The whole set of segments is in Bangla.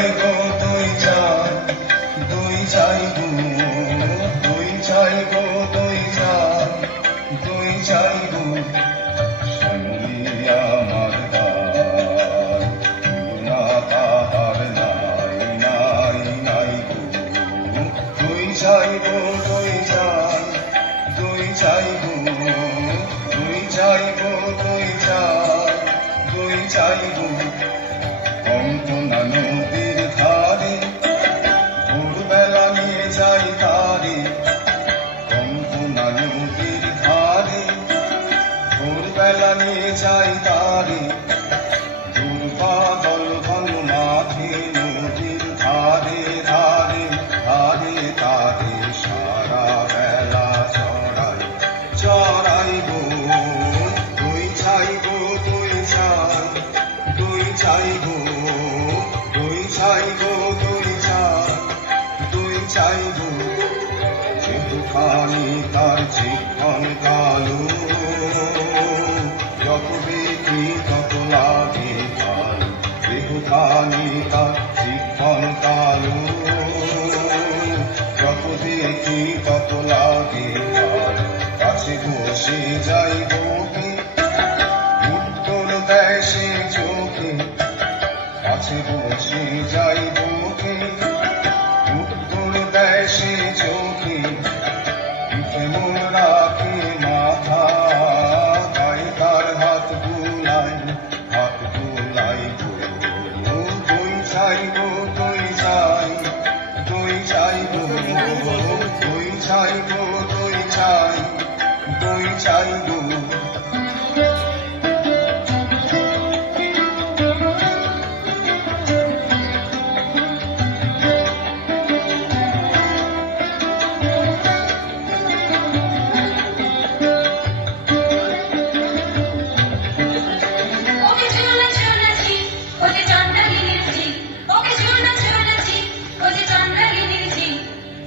চাই গো তুই চাই, তুই চাই গো, তুই চাই গো তুই চাই, তুই চাই গো শুনিয়া আমার গান, না তাহার নাই নাই নাই গো। তুই চাই গো তুই চাই, তুই চাই গো, তুই চাই গো তুই চাই, তুই চাই গো কঙ্কনা নদীর ধারে ভোরবেলা নিয়ে যাই তারে, কঙ্কনা নদীর ধারে ভোরবেলা নিয়ে যাই তারে, দুর্বাদল ঘন মাঠে নদীর ধারে ধারে ধারে ধারে সারা বেলা চড়াই চড়াই গো। তুই চাই গো তুই চাই, তুই চাই গো, তুই চাই গো তুই চাই, তুই চাই গো যেখানি তার জীবন কালো, যত দেখি তত লাগে ভালো, যেখানি তার জীবন কালো, যত দেখি তত লাগে ভালো। কাছে বসে যাই বকে উত্তর দেয় সে চোখে, কাছে বসে যাই বকে উত্তর দেয় সে চোখে, পিঠে মোর রাখে মাথা, গায়ে তার হাত বুলাই গো। তুই চাই গো তুই চাই, তুই চাই গো, তুই চাই গো তুই চাই, তুই চাই গো।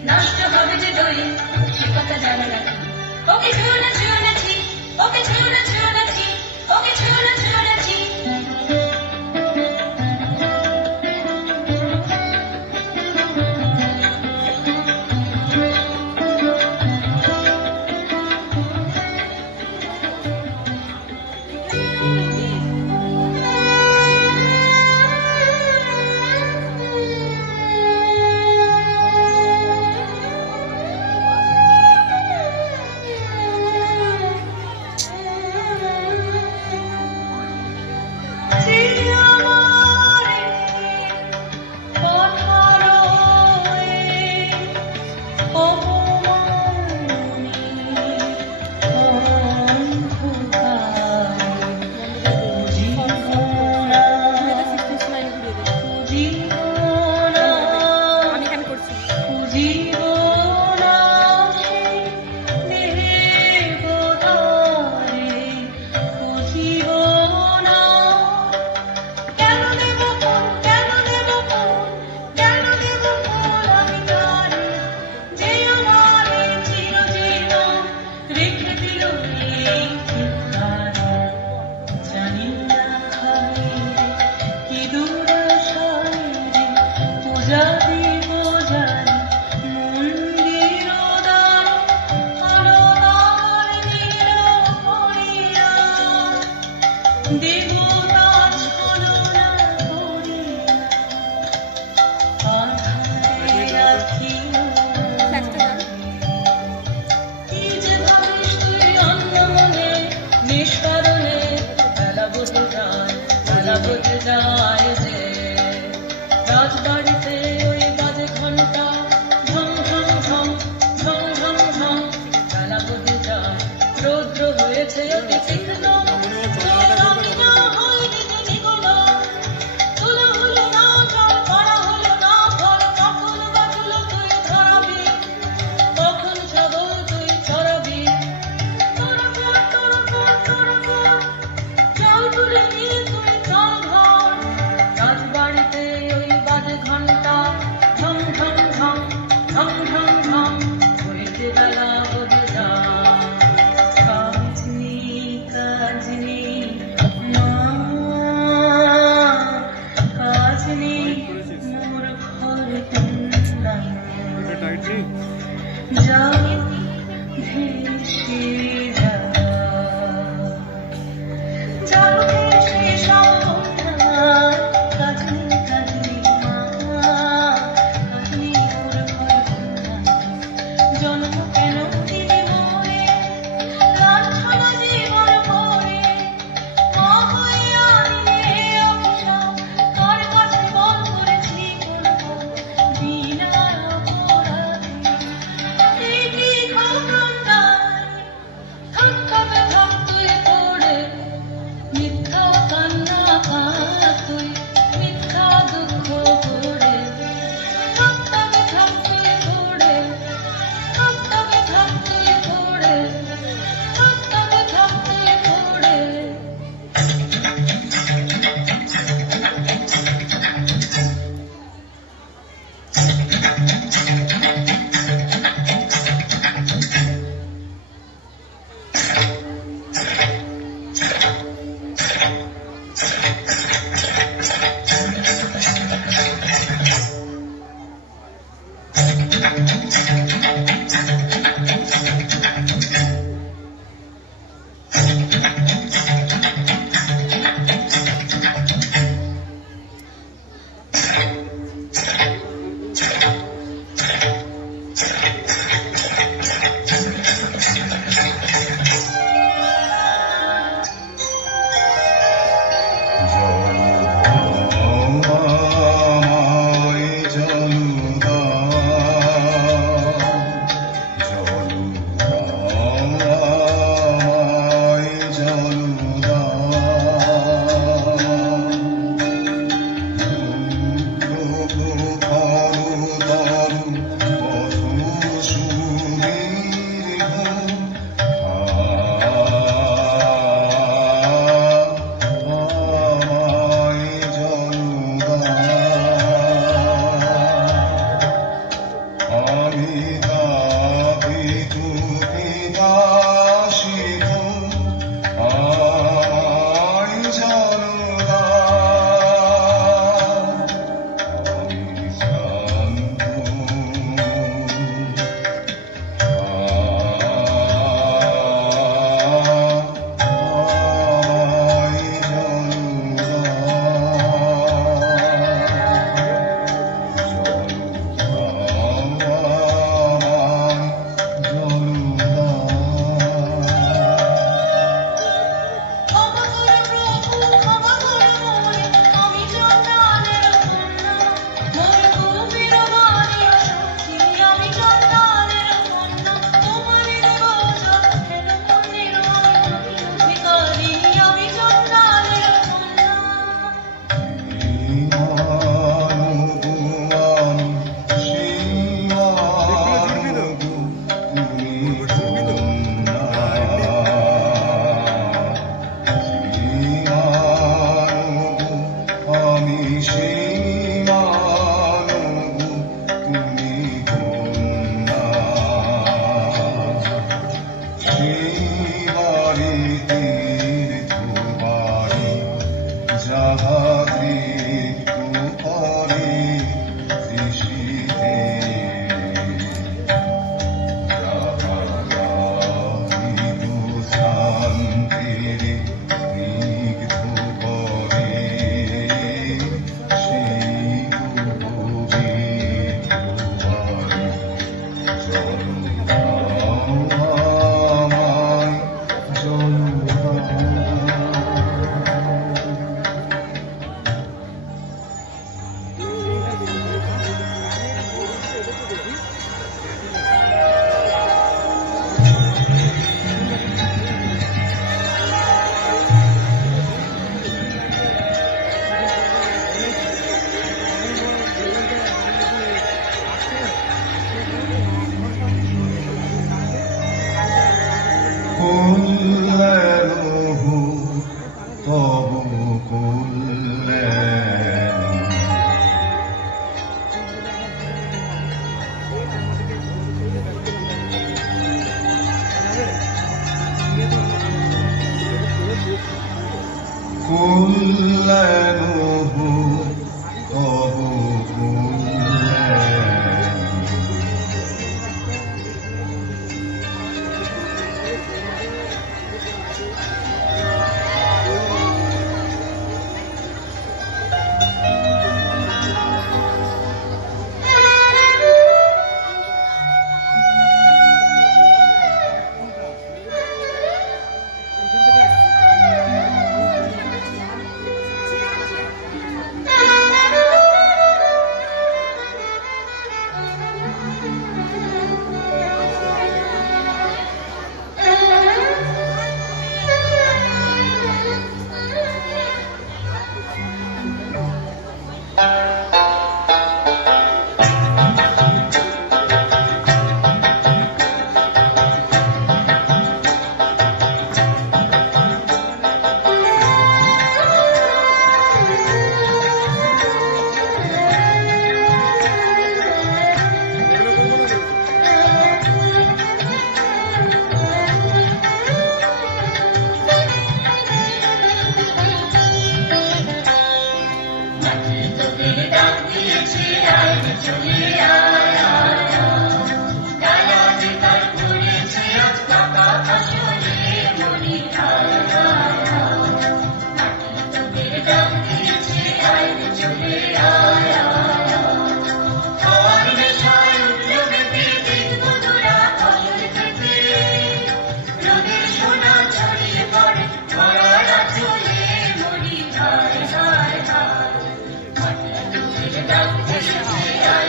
নষ্ট হবে যে দই সে কথা জানা রাখি, ওকে ছুঁড়ে ছুঁড়েছি, ওকে ছুঁড়ে ছুঁড়েছি, ওকে ছুঁড়ে ছুঁড়েছি। রাজবাড়িতে ওই বাজে ঘন্টা ঝম ঝম ঝম ঝম ঝম ঝম, বেলা বোঝে যায় রৌদ্র হয়েছে অতি তীক্ষ্ণ।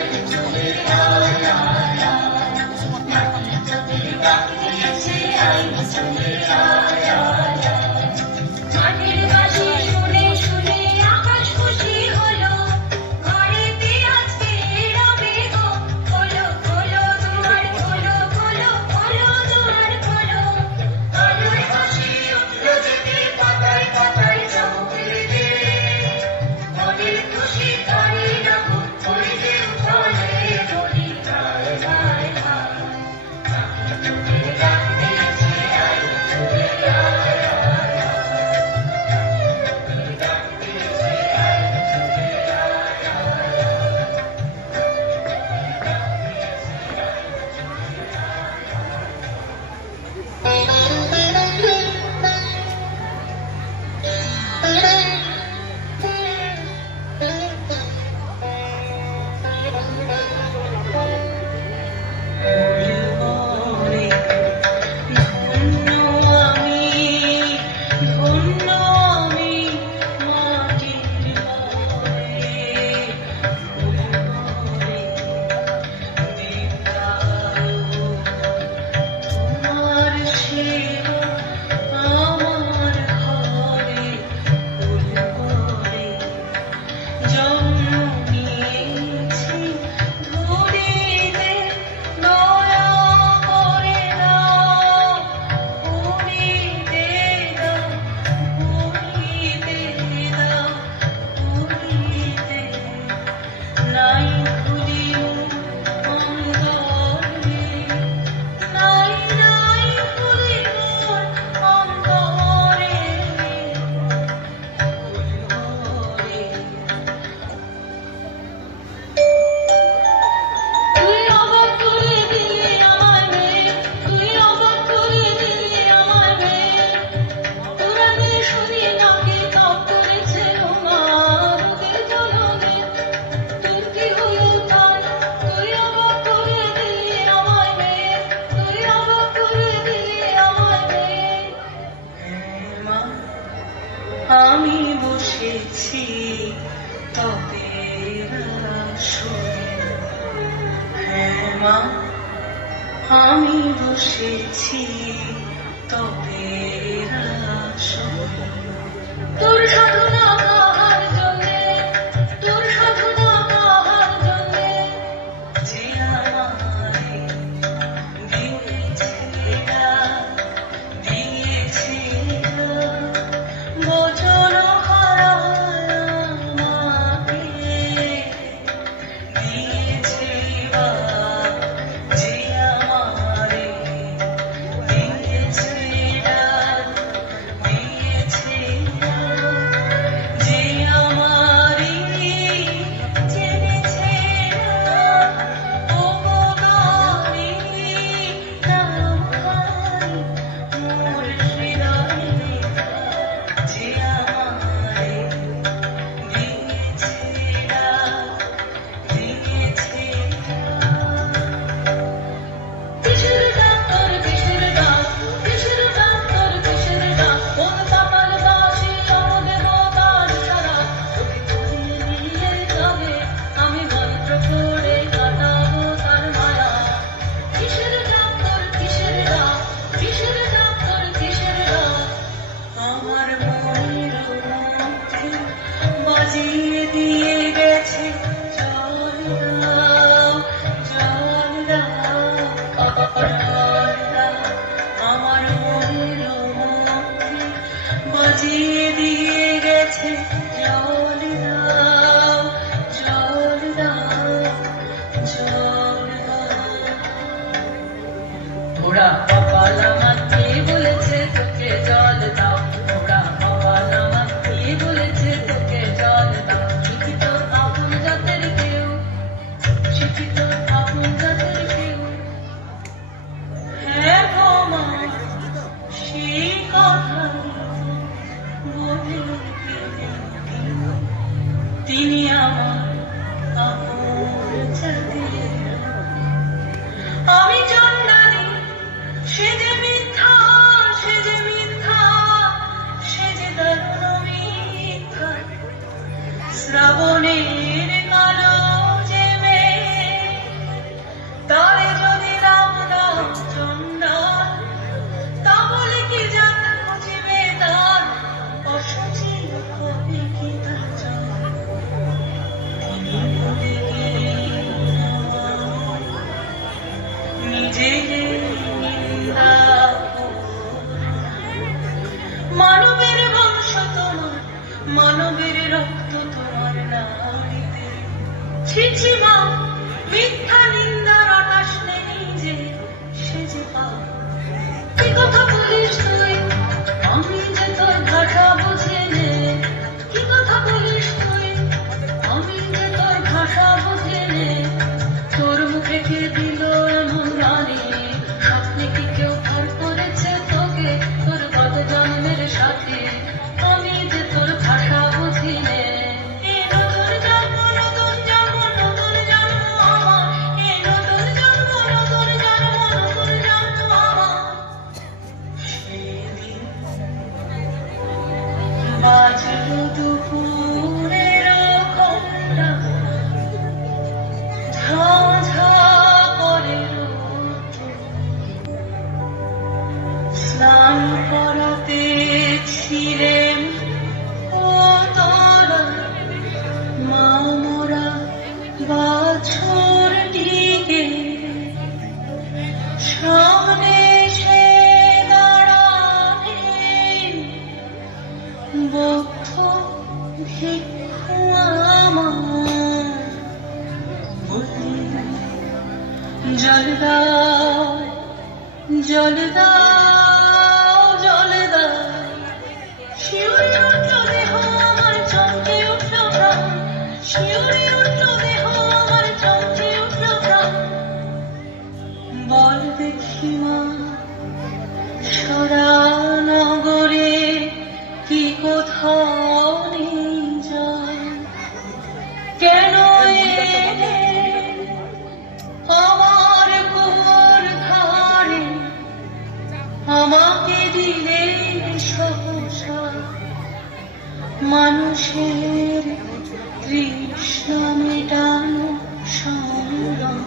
Thank you. জন্ম নিয়েছি ভুলিতে দয়া করে দাও, ভুলিতে দাও, ভুলিতে দাও, ভুলিতে নাই ভুলিও অন্তরে, নাই নাই ভুলিও অন্তরে, তুই অবাক করে দিলি আমায় মেয়ে, তুই অবাক করে দিলি আমায় মেয়ে, পুরাণে শুনি নাকি তপ করেছে ওমা নদীর জলনে, তোর কি হলো তাই? তুই অবাক করে দিলি আমায় মেয়ে, তুই অবাক করে দিলি আমায় মেয়ে। হ্যাঁ মা, আমি বসেছি তবের আসরে, হ্যাঁ মা, আমি বসেছি তবের আসরে। তোর সাধনা কাহার জন্যে, তোর সাধনা কাহার জন্যে, যে আমারে দিয়েছে ডাক, দিয়েছে ডাক, বচন হারায় আমাকে দিয়েছে বাক, যে আমারে দিয়েছে ডাক, দিয়েছে ডাক, যে আমারে জেনেছে ডাক, ও গোদারি নামখানি মোর হৃদয়ে ডাক, যে আমারে দিয়েছে ডাক, দিয়েছে ডাক। কিসের ডাক তোর, কিসের ডাক, কিসের ডাক তোর, কিসের ডাক, কোন পাতাল বাসি অমদেবতার ইশারা, তোকে কুড়িয়ে নিয়ে যাবে, আমি মন্ত্র করে কাটাবো তার মায়া। কিসের ডাক তোর, কিসের ডাক, কিসের ডাক তোর, কিসের ডাক, আমার মনের মধ্যে বাজিয়ে দিয়ে গেছে জল দাও, জল দাও, জল দাও, আমার মনের মধ্যে বাজিয়ে দিয়ে গেছে জল দাও, জল দাও, জল দাও। ওরা কপাল আমার কি বলেছে তোকে জল দাও, ওরা কপাল আমার কি বলেছে তোকে জল দাও, শিক্ষিত আপন জাতের কেউ, শিক্ষিত আপন জাতের কেউ, হ্যাঁ গো মা, সেই কথা বলে গেলেন তিনি আমার আপন জাতের। আমি জানি সে যে মিথ্যা, সে যে মিথ্যা, সে যে দারুণ মিথ্যা, শ্রাবণের কালো যে মেয়ে, তারে যদি নাম দাও চণ্ডাল, তা বলে কি জাত বুঝিবে তার, অসুচি হবে কি তার চাল। তিনি বলে গেলেন আমার নিজের নিন্দা করে। মানবের বংশ তোমার, মানবের রক্ত তোমার নাড়িতে, ছি ছি মা, মিথ্যা নিন্দার আকাশ নেই যে, সে যে পাপ। কি কথা বলিস তুই, আমি যে তোর ভাষা বুঝি নে, কি কথা বলিস তুই, আমি যে তোর ভাষা বুঝি নে, তোর মুখে কে দিল এমন গানে, স্বপ্নে কি কেউ ভার করেছে তোকে তোর কত জন্মের সাথে, আমি যে তোর ভাষা বুঝি নে। এই নতুন জন্ম, নতুন জন্ম, নতুন জন্ম, জল দাও জল দাও জল দাও শিউরে উঠল দেহ আমার চমকে উঠল প্রাণ শিউরে উঠল দেহ আমার চমকে উঠল প্রাণ বল দেখি মা সারা নগরে কি কোথাও নেই জল কেন এলে আমার কুয়োর ধারে আমাকে দিলে সহসা মানুষের তৃষ্ণা মেটানো সংগ্রাম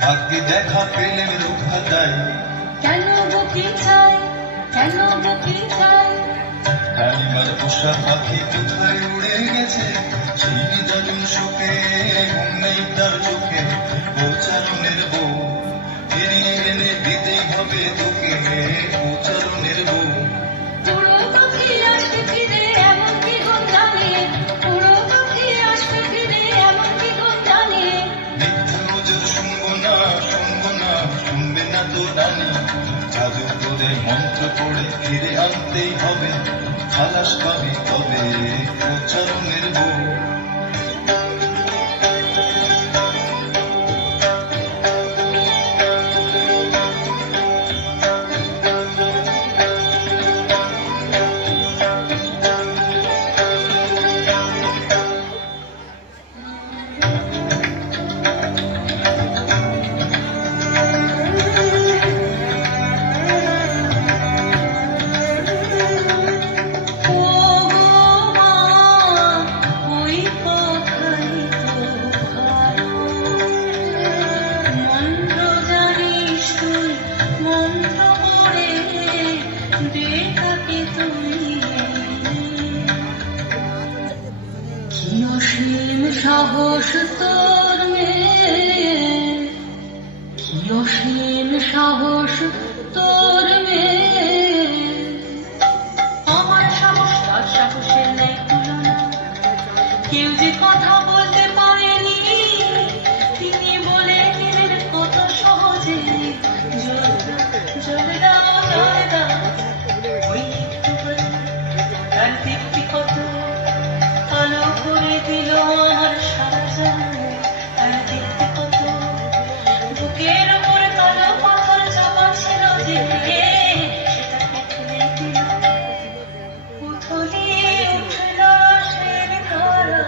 ভাগ্যে দেখা পেলে রক্ষা দেয় কেন বুকি চাই কেন বুকি চাই কালিমার পোষা পাখি কোথায় উড়ে গেছে সেই নিদারুণ শোকে ঘুম নেই তার চোখে প্রচারণের বউ ফিরিয়ে এনে দিতেই হবে তোকে প্রচারণের বউ উড়ো পাখি আসবে ফিরে এমন কি গুণ জানে উড়ো পাখি আসবে ফিরে এমন কি গুণ জানে মিথ্যা নজর শুনবো না শুনবে না তো রানী জাদু করে মন্ত্র পড়ে ফিরে আনতেই হবে খালাস পাবি তবে প্রচারণের বউ সাহস তোর মেয়ে কি অসীম সাহস তোর মেয়ে আমার সাহস তার সাহসের নেই তুলনা কেউ যে কথা বলতে পারেনি তিনি বলে গেলেন কত সহজে জল দাও ওই একটু তার দীপ্তি কত আলো করে দিল আমার সারা জানে তার দেখতে কত বুকের উপর কালো পাথর চাপা ছিল যে সেটাকে ঠেলে দিল উথলি উঠল রসের ধারা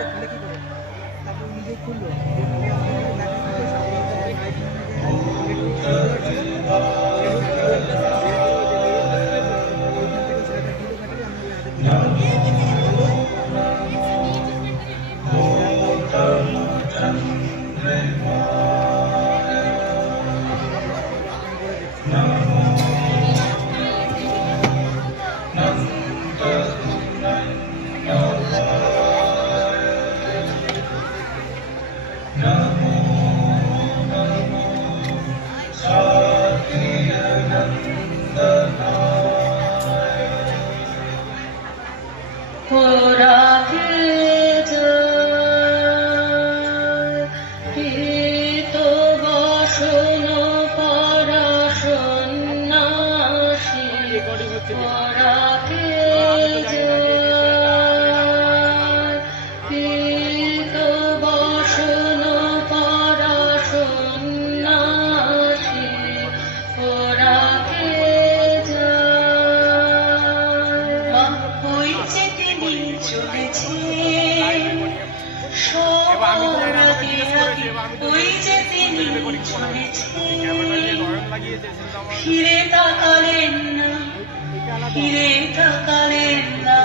ফিরে তাকালেন না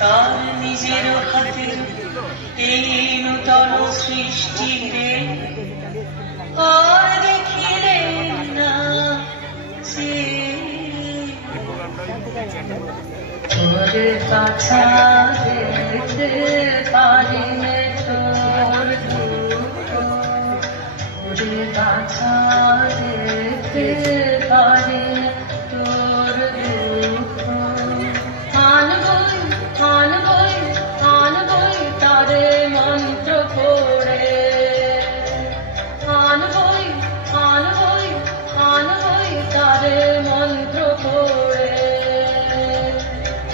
তার নিজের হাতে এই নূতন সৃষ্টিতে আর দেখিলেন না যে তোর কথা দেখতে পারি নে তোর দুঃখ তোর কথা দেখতে পারি নে তোর দুঃখ আনবই তারে মন্ত্র করে আনবই তারে মন্ত্র করে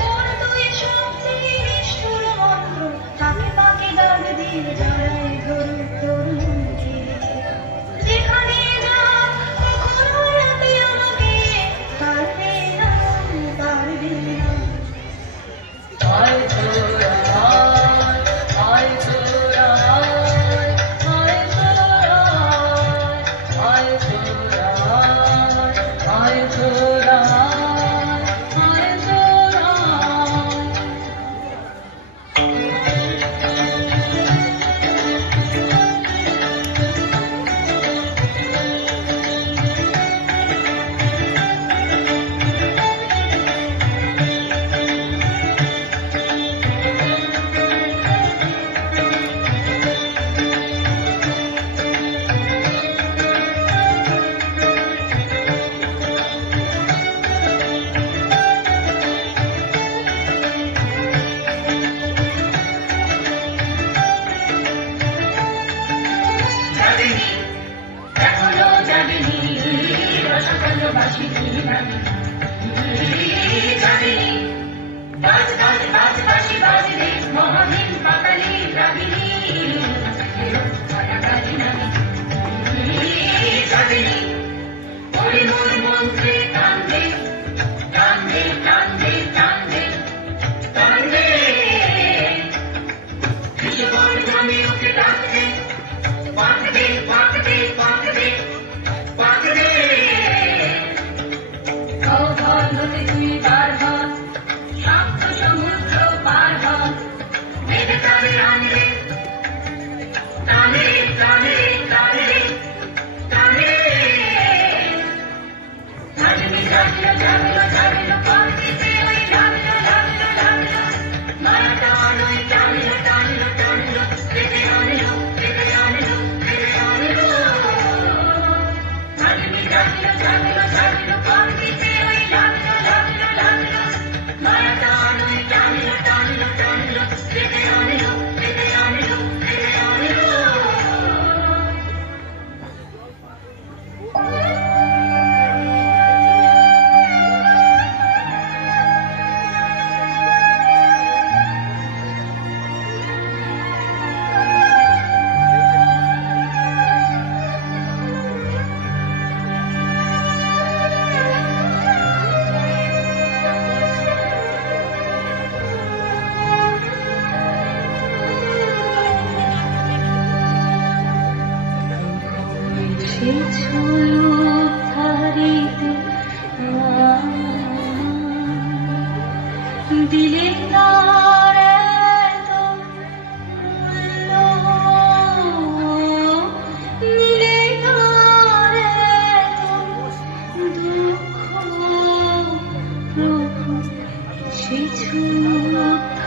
ওর তুই শক্তি নিষ্ঠুর মন্ত্র তাকে পাকে দাগ দিয়ে জড়াই ধরুকে যেখানে না কখনো রাতে আমাকে পারবে না আয় তোরা আয় তোরা আয় তোরা আয় তোরা আয় তোরা আয় তোরা এখনো জানিনি রসগোল্লা বাসি জানিনি বাজ বাজ বাজ বাসি বাজরে মহাদিন পাতালি রাগিনী জানিনি ওরে মোর মন্ত্রে কান্দে কান্দে কান্দে কান্দে কান্দে বিশ্ববর গ্রামে ওকে ডাকতে পাকদে পাকদে পাকদে পাকদে ঘর হতে তুই বার হ সপ্ত সমুদ্র পার হ বেদে তারে আনলে টানে টানে টানে টানে জাগলো জাগলো জাগলো জাগলো পাখিতে ওই জাগলো জাগলো জাগলো মায়াটা আলোয় টানলো টানলো টানলো বেদে আনলো বেদে আনলো বেদে আনলো জাগলো জাগলো জাগলো পাখিতে ওই জাগলো জাগলো জাগলো মায়াটা আলোয় টানলো টানলো টানলো বেদে আনলো বেদে আনলো বেদে আনলো দিলে তার এত মূল্য, নিলে তার এত দুঃখ, প্রভু সে ছোট